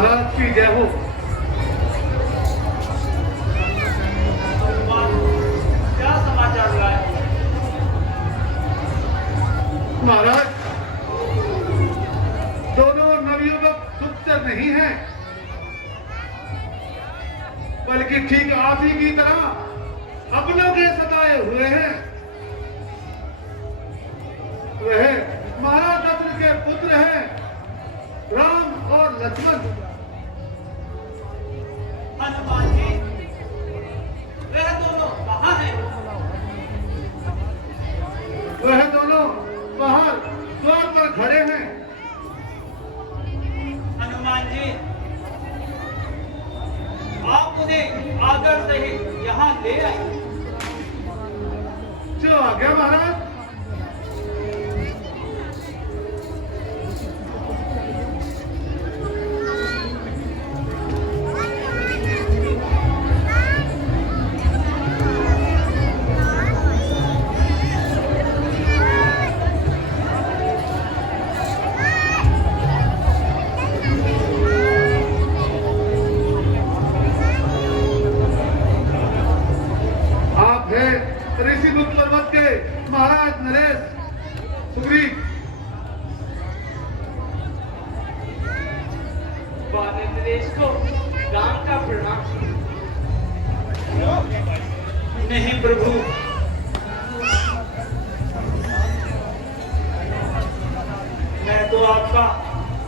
महाराज की जय हो। क्या समाचार लाए? महाराज, दोनों नवयुवक सुखचर नहीं हैं, बल्कि ठीक आप ही की तरह अपनों के सताए हुए हैं। वह महाराज दशरथ के पुत्र हैं, राम और लक्ष्मण। हनुमान जी, वह दोनों कहाँ हैं? वह दोनों बाहर द्वार पर खड़े हैं। हनुमान जी, आप उन्हें आदर सहित यहाँ ले आए। जो आज्ञा महाराज। ऋषिमुख पर्वत के महाराज नरेश सुग्रीव। नरेश को राम का प्रणाम। नहीं प्रभु, मैं तो आपका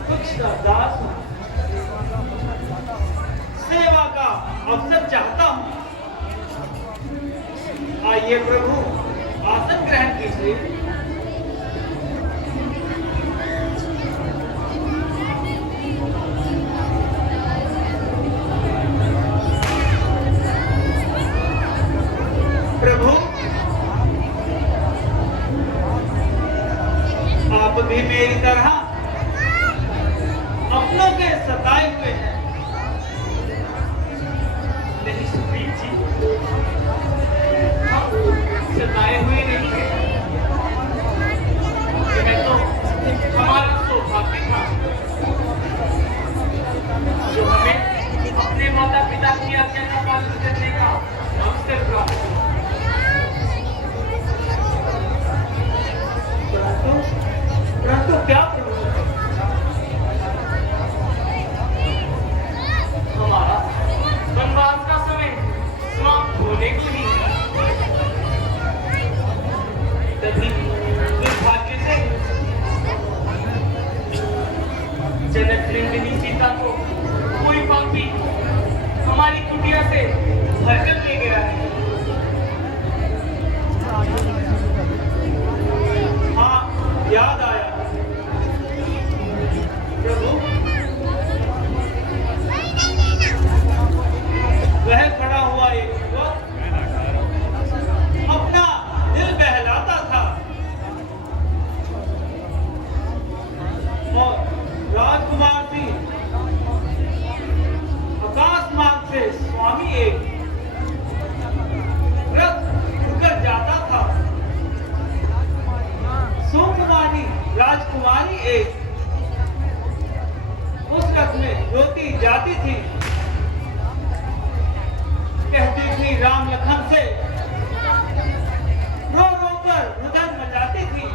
कुछ दास हूँ, सेवा का अवसर चाहता हूँ। आइए प्रभु, आसन ग्रहण कीजिए। प्रभु, आप भी मेरी तरह अपनों के सताए हुए हैं। नहीं सुग्रीव जी, सताए हुए नहीं है। यह तो हमारा सौभाग्य था जो हमें अपने माता पिता की आज्ञा का पालन करने का अवसर प्राप्त हुआ। परंतु क्या हमारा वनवास का समय समाप्त होने को ही तभी दुर्भाग्य से जनक नंदिनी सीता को कोई पापी हमारी कुटिया से भरकर ले गया है। हाँ, याद आया प्रभु, वह खड़ा हुआ एक युवक अपना दिल बहलाता था और राजकुमार थी आकाश मार्ग से स्वामी एक रथ रुकर जाता था। सुकुमारी राजकुमारी एक उस रथ में रोती जाती थी, कहती थी राम लखन से, रो रो कर रुदन मचाती थी।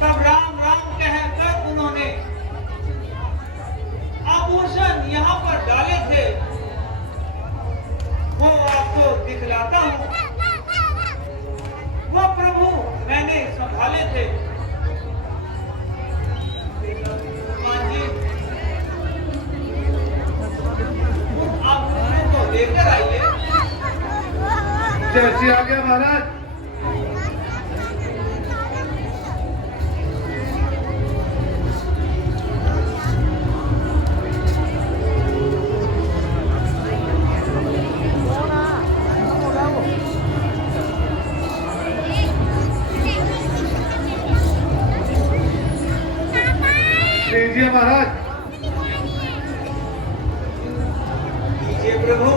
तब राम राम कहकर उन्होंने आभूषण यहाँ पर डाले थे, वो आपको दिखलाता हूँ। वो प्रभु मैंने संभाले थे। आप उन्हें तो लेकर आइए। जैसी आ गया महाराज। लीजिए महाराज। लीजिए प्रभु।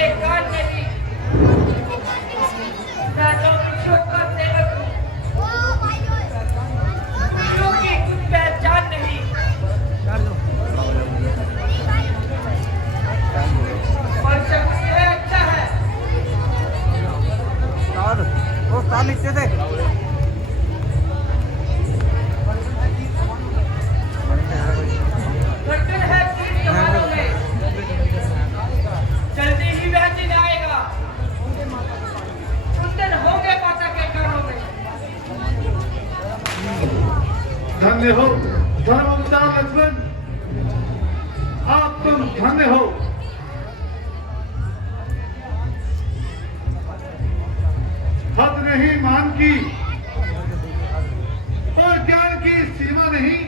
के कान नहीं, मैं तो विश्व का सेवक हूँ, क्योंकि कुछ पहचान नहीं। और सब ये अच्छा है। वो तार नीचे से धड़कन है तीन जवानों में, जल्दी ही वह दिन आएगा, उस दिन होंगे माता के कानों में। धन्य हो धर्म अवतार लक्ष्मण, आप तुम धन्य हो। हद नहीं मान की और ज्ञान की सीमा नहीं,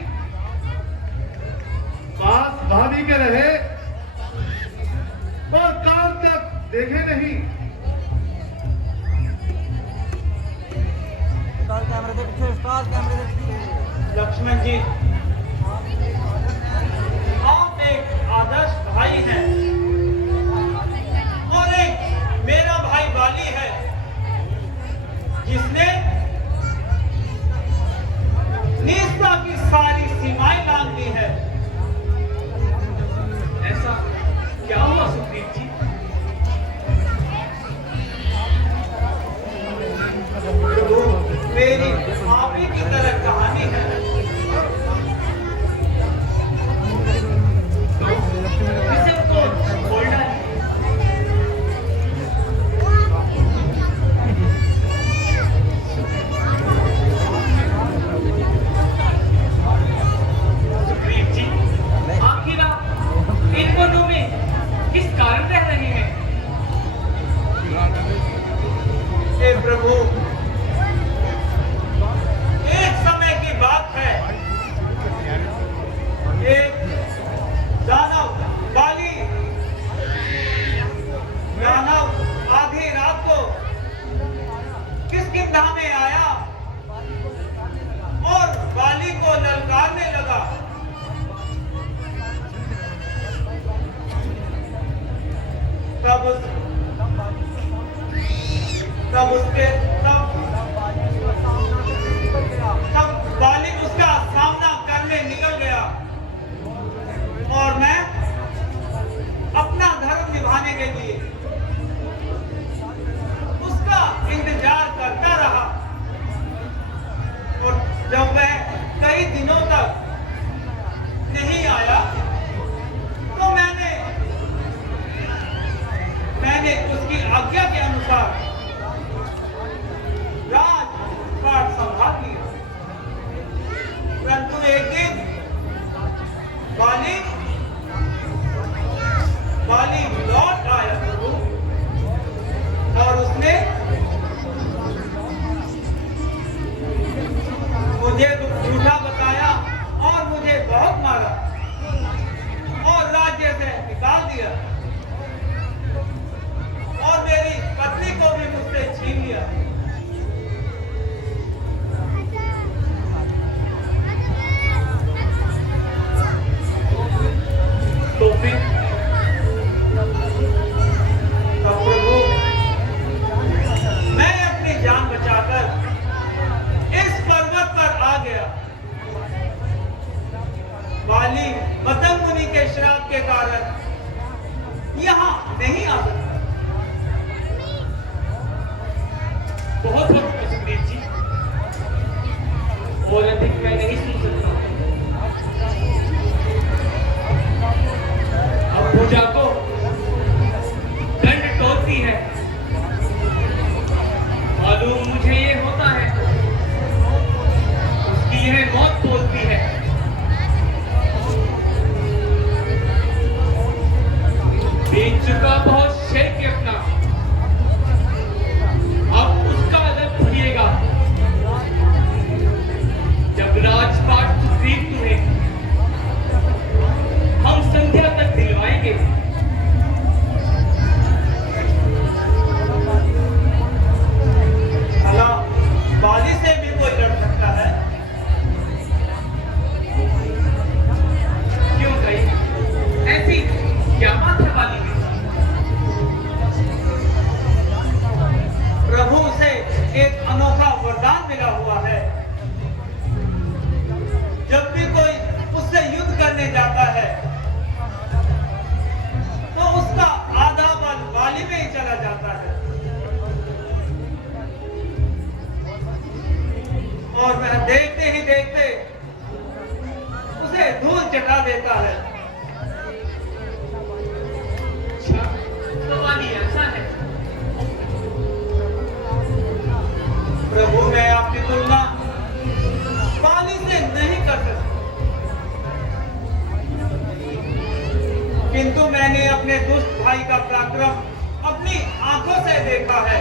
पास भाभी के रहे और काल तक देखे नहीं। स्टार कैमरे के पीछे, स्टार कैमरे के पीछे। लक्ष्मण जी, आप एक आदर्श भाई हैं और एक मेरा भाई वाली है, जिसने निष्ठा की सारी सीमाएं लांघ दी है। ऐसा क्या हुआ सुग्रीव जी? तो मेरी आप ही की तरह कहानी है। तो इसे तो बोलना है। सुग्रीव जी, आखिर आप इन वनों में किस कारण रह रहे हैं? हे प्रभु, एक समय की बात है, एक दानव बाली आधी रात को किसकिंधा में आया और बाली को ललकारने लगा। तब बाली उसका सामना करने निकल गया और मैं अपना धर्म निभाने के लिए उसका इंतजार करता रहा और जब वह कई दिनों तक नहीं आया तो मैंने उसकी आज्ञा के अनुसार राजपाट संभाल लिया। परंतु एक दिन बाली लौट आया प्रभु, और उसने मुझे झूठा बताया और मुझे बहुत मारा और राज्य से निकाल दिया और मेरी पत्नी को भी मुझसे छीन लिया। तो फिर प्रभु, मैं अपनी जान बचाकर इस पर्वत पर आ गया। बाली मतंग मुनि के श्राप के कारण यहाँ नहीं आ सकता। बहुत बहुत सुग्रीव जी, और अधिक मैं नहीं सुन सकता। अब पूजा को दंड टोलती है, मालूम मुझे ये होता है, उसकी यह मौत बोलती है। बीत चुका बहुत शेर के अपना, अब उसका अदब भूलिएगा। जब राजपाट सुग्रीव तुम्हें हम संध्या तक दिलवाएंगे, भला बाली से भी कोई लड़ सकता है? क्यों भाई, ऐसी क्या बात है बाली की? अच्छा, तो वाली ऐसा है। प्रभु, मैं आपकी तुलना वाली से नहीं कर सकता, किंतु मैंने अपने दुष्ट भाई का पराक्रम अपनी आंखों से देखा है।